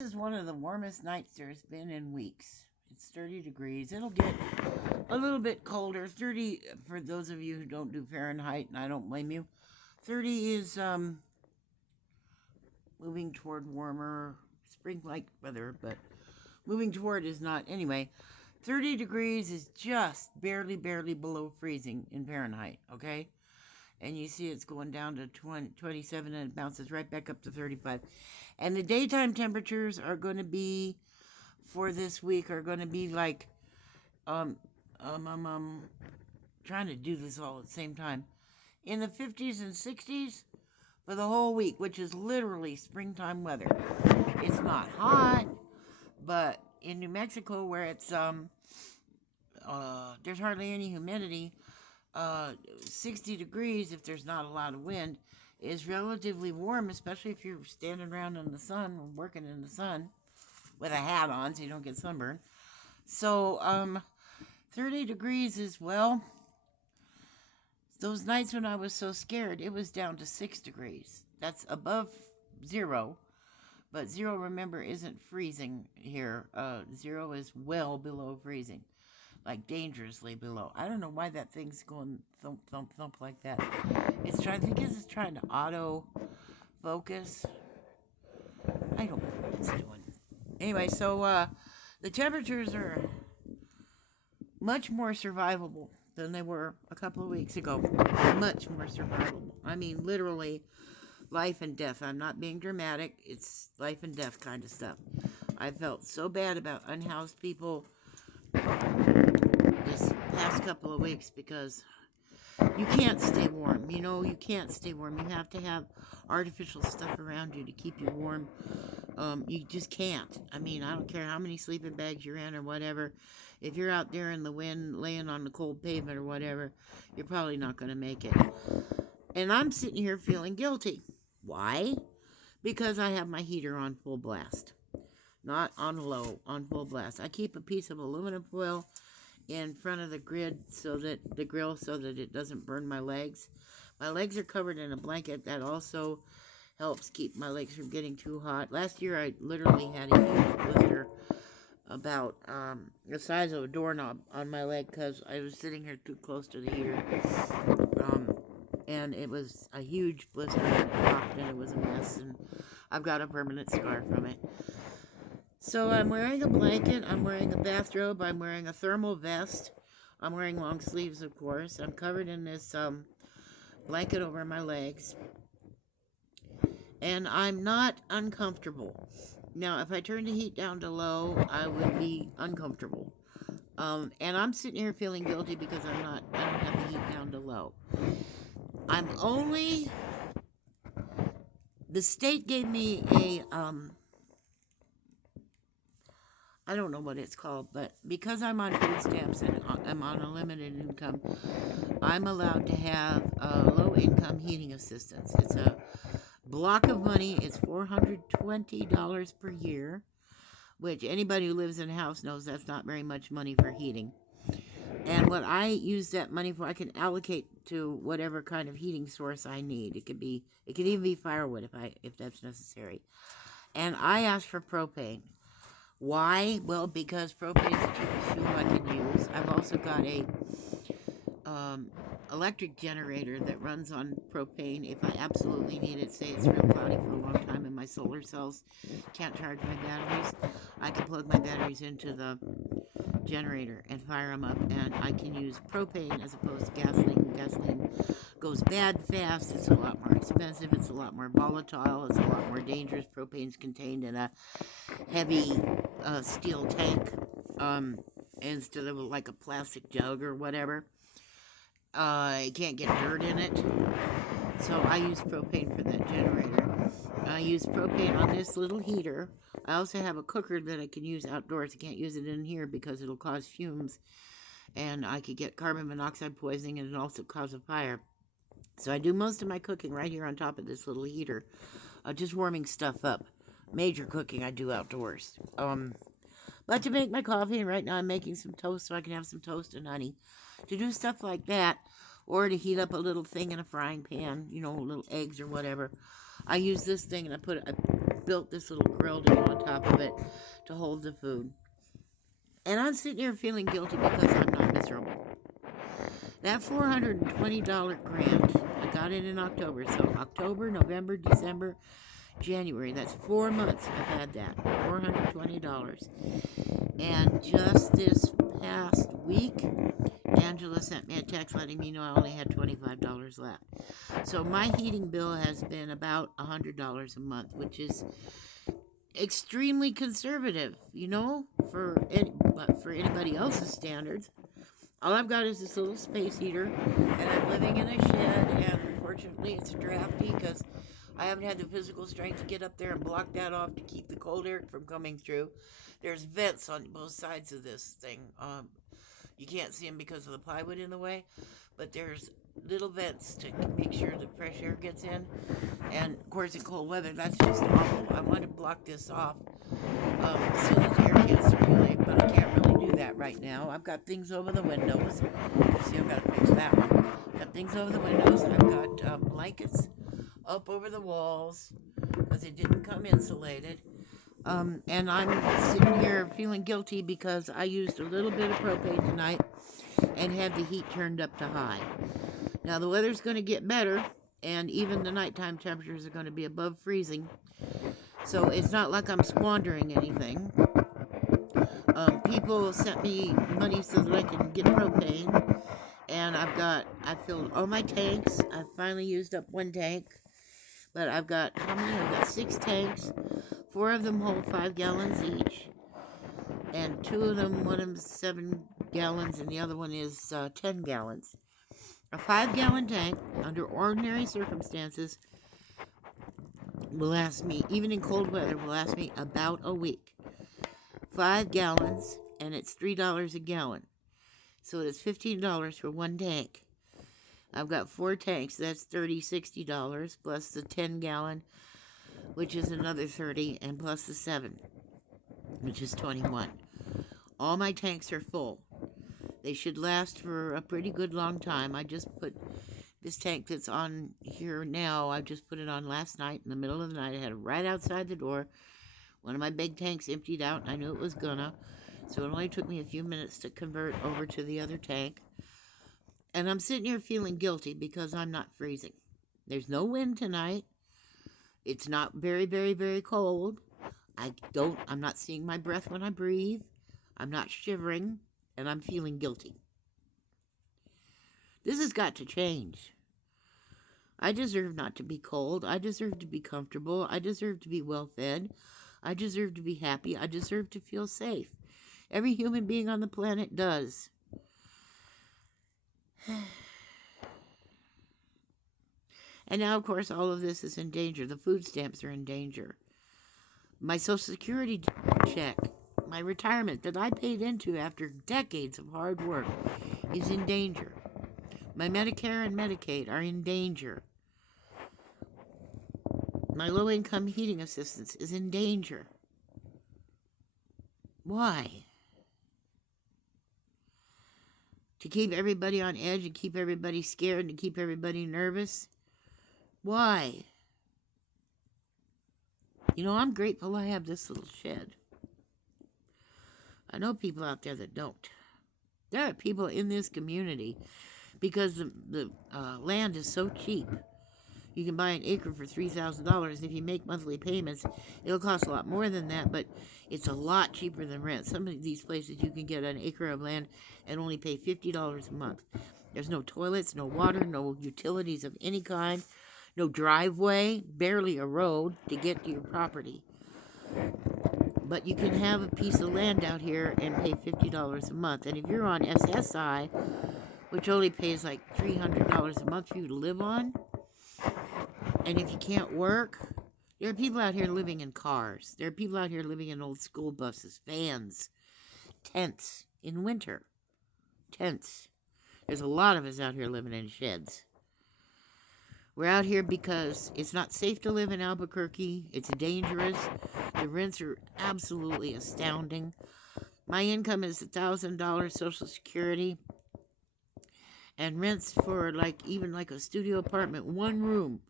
This is one of the warmest nights there's been in weeks. It's 30 degrees. It'll get a little bit colder. 30 for those of you who don't do Fahrenheit, and I don't blame you. 30 is moving toward warmer spring-like weather, but moving toward is not. Anyway, 30 degrees is just barely below freezing in Fahrenheit, okay? And you see it's going down to 27 and it bounces right back up to 35. And the daytime temperatures are going to be, for this week, are going to be like, trying to do this all at the same time, in the 50s and 60s for the whole week, which is literally springtime weather. It's not hot, but in New Mexico where it's, there's hardly any humidity, 60 degrees, if there's not a lot of wind, is relatively warm, especially if you're standing around in the sun or working in the sun with a hat on so you don't get sunburned. So, 30 degrees is, well, those nights when I was so scared, it was down to 6 degrees. That's above zero, but zero, remember, isn't freezing here. Zero is well below freezing. Like dangerously below. I don't know why that thing's going thump, thump, thump like that. I think it's trying to auto focus. I don't know what it's doing. Anyway, so the temperatures are much more survivable than they were a couple of weeks ago. Much more survivable. I mean, literally life and death. I'm not being dramatic. It's life and death kind of stuff. I felt so bad about unhoused people this past couple of weeks because you can't stay warm. You can't stay warm. You have to have artificial stuff around you to keep you warm. You just can't. I mean, I don't care how many sleeping bags you're in or whatever. If you're out there in the wind laying on the cold pavement or whatever, you're probably not going to make it. And I'm sitting here feeling guilty. Why? Because I have my heater on full blast. Not on low, on full blast. I keep a piece of aluminum foil in front of the grill so that it doesn't burn my legs. My legs are covered in a blanket. That also helps keep my legs from getting too hot. Last year I literally had a huge blister about the size of a doorknob on my leg because I was sitting here too close to the heater. And it was a huge blister and it popped and it was a mess, and I've got a permanent scar from it. So I'm wearing a blanket, I'm wearing a bathrobe, I'm wearing a thermal vest, I'm wearing long sleeves, of course. I'm covered in this blanket over my legs, and I'm not uncomfortable. Now, if I turn the heat down to low, I would be uncomfortable. And I'm sitting here feeling guilty because I don't have the heat down to low. The state gave me a, I don't know what it's called, but because I'm on food stamps and I'm on a limited income, I'm allowed to have low-income heating assistance. It's a block of money. It's $420 per year, which anybody who lives in a house knows that's not very much money for heating. And what I use that money for, I can allocate to whatever kind of heating source I need. It could even be firewood if that's necessary. And I asked for propane. Why? Well, because propane is the cheapest fuel I can use. I've also got a electric generator that runs on propane if I absolutely need it. Say it's real cloudy for a long time and my solar cells can't charge my batteries. I can plug my batteries into the generator and fire them up, and I can use propane as opposed to gasoline. Gasoline goes bad fast. It's a lot more expensive. It's a lot more volatile. It's a lot more dangerous. Propane's contained in a heavy steel tank instead of like a plastic jug or whatever. You can't get dirt in it. So I use propane for that generator. I use propane on this little heater. I also have a cooker that I can use outdoors. I can't use it in here because it'll cause fumes, and I could get carbon monoxide poisoning, and it also cause a fire. So I do most of my cooking right here on top of this little heater, just warming stuff up. Major cooking I do outdoors. But to make my coffee, and right now I'm making some toast so I can have some toast and honey. To do stuff like that, or to heat up a little thing in a frying pan, little eggs or whatever, I use this thing and I built this little grill to go on top of it to hold the food. And I'm sitting here feeling guilty because I'm not miserable. That $420 grant, I got it in October. So October, November, December, January. That's 4 months I've had that. $420. And just this past week, Angela sent me a text letting me know I only had $25 left. So my heating bill has been about $100 a month, which is extremely conservative, for anybody else's standards. All I've got is this little space heater, and I'm living in a shed, and unfortunately it's drafty because I haven't had the physical strength to get up there and block that off to keep the cold air from coming through. There's vents on both sides of this thing. You can't see them because of the plywood in the way, but there's little vents to make sure the fresh air gets in. And of course, in cold weather, that's just awful. I want to block this off so that the air can't circulate, but I can't really do that right now. I've got things over the windows. See, I've got to fix that one. Got things over the windows. I've got blankets up over the walls because it didn't come insulated. And I'm sitting here feeling guilty because I used a little bit of propane tonight and had the heat turned up to high. Now the weather's going to get better, and even the nighttime temperatures are going to be above freezing. So it's not like I'm squandering anything. People sent me money so that I can get propane, and I filled all my tanks. I finally used up one tank, but I've got 6 tanks. 4 of them hold 5 gallons each, and 2 of them, one of them's 7 gallons, and the other one is 10 gallons. A 5-gallon tank, under ordinary circumstances, will last me, even in cold weather, will last me about a week. 5 gallons, and it's $3 a gallon. So it's $15 for one tank. I've got 4 tanks, that's $60, plus the 10 gallon, which is another $30, and plus the 7, which is $21. All my tanks are full. They should last for a pretty good long time. I just put this tank that's on here now, I just put it on last night in the middle of the night. I had it right outside the door. One of my big tanks emptied out, and I knew it was gonna. So it only took me a few minutes to convert over to the other tank. And I'm sitting here feeling guilty because I'm not freezing. There's no wind tonight. It's not very, very, very cold. I'm not seeing my breath when I breathe. I'm not shivering, and I'm feeling guilty. This has got to change. I deserve not to be cold. I deserve to be comfortable. I deserve to be well fed. I deserve to be happy. I deserve to feel safe. Every human being on the planet does. And now, of course, all of this is in danger. The food stamps are in danger. My Social Security check, my retirement that I paid into after decades of hard work, is in danger. My Medicare and Medicaid are in danger. My low-income heating assistance is in danger. Why? To keep everybody on edge and keep everybody scared and to keep everybody nervous? Why? I'm grateful I have this little shed. I know people out there that don't. There are people in this community because the land is so cheap. You can buy an acre for $3,000. If you make monthly payments, it'll cost a lot more than that, but it's a lot cheaper than rent. Some of these places you can get an acre of land and only pay $50 a month. There's no toilets, no water, no utilities of any kind, no driveway, barely a road to get to your property. But you can have a piece of land out here and pay $50 a month. And if you're on SSI, which only pays like $300 a month for you to live on, and if you can't work, there are people out here living in cars. There are people out here living in old school buses, vans, tents in winter. Tents. There's a lot of us out here living in sheds. We're out here because it's not safe to live in Albuquerque. It's dangerous. The rents are absolutely astounding. My income is $1,000 Social Security. And rents for even a studio apartment, one room,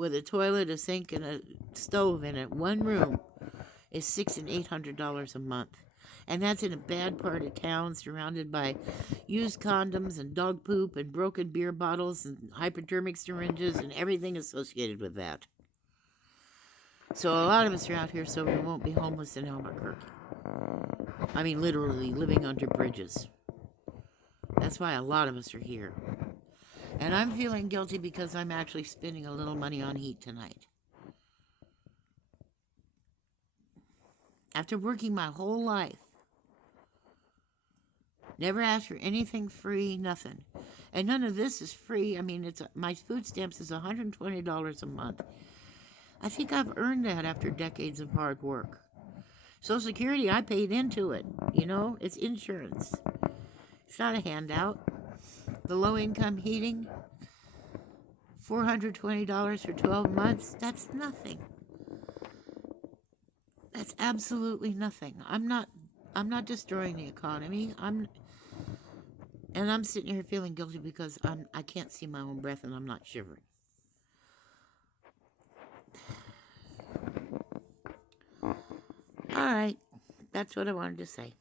with a toilet, a sink, and a stove in it, one room, is $600 and $800 a month. And that's in a bad part of town, surrounded by used condoms and dog poop and broken beer bottles and hypodermic syringes and everything associated with that. So a lot of us are out here so we won't be homeless in Albuquerque. I mean, literally living under bridges. That's why a lot of us are here. And I'm feeling guilty because I'm actually spending a little money on heat tonight. After working my whole life, never asked for anything free, nothing. And none of this is free. I mean, my food stamps is $120 a month. I think I've earned that after decades of hard work. Social Security, I paid into it. You know, it's insurance. It's not a handout. The low-income heating, $420 for 12 months, that's nothing. That's absolutely nothing. I'm not destroying the economy. I'm sitting here feeling guilty because I can't see my own breath and I'm not shivering. All right, that's what I wanted to say.